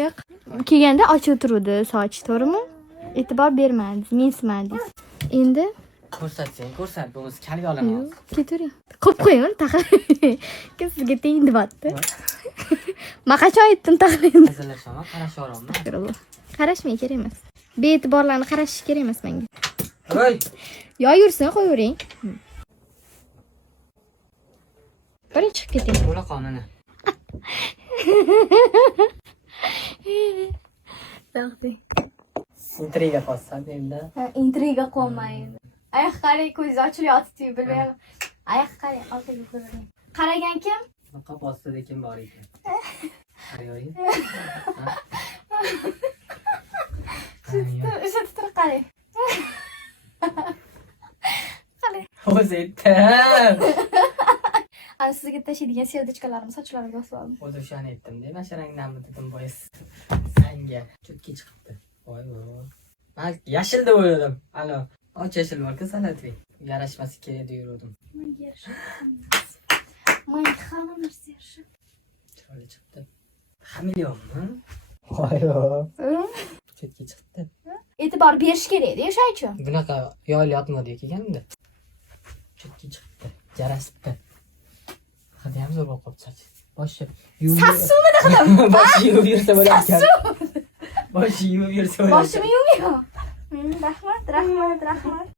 Yo'q. Kelganda ochib turuvdi soch, to'g'rimi? E'tibor bermadingiz, mensimadingiz. Endi Ko'rsat, bo'lmasa kalga olaman. ketavering. Qo'yib qo'ying, taqir. Sizga teng deyapti. Men qachon aytdim taqir. Hazillashama, qarashaveramiz. Qarashmay kerak emas. Be'tiborlarni qarashish kerak emas menga. Voy, Yo yursin, qo'yavering. Birinchi chiqib keting. bo'la qonini. Taqdir. Intriga qolsa endi. Intriga qolmaydi. Oyoq qarang, ko'z ochilyapti, bilmayman. Oyoq qarang, orqaga qarang. Qaragan kim? Qop ostida kim bor ekan? Qarayavering. O'sha turib qarang. Qarang. O'zi aytdim. Ana sizga tashlaydigan serdichkalarimni sochlarimga bosib oldim. O'zi o'shani aytdim-da, masharangdanmi dedim bois. Sanga chutki chiqibdi. Voy voy. Men yashil deb o'yladim. Alo, och yashil bor-ku Salatbek. Yarashmasi kerak deb yurdim. Menga yarashib. Menga hamma narsa yarashib. Chiroyli chiqdi. Xamiliyonmi? Voy voy. Chutki chiqdi. E'tibor berish kerak-da o'sha uchun. Bunaqa yoyilyapmidi kelganda. Chutki chiqdi. Jarasibdi. Hadi ham zo'r bo'lib qolibdi. Boshi yuvib. Sassuvmi dedim. Boshi yuvib yursa bo'larkan. Boshi yuvib yursa bo'larkan. Boshimni yuvmayman. Rahmat.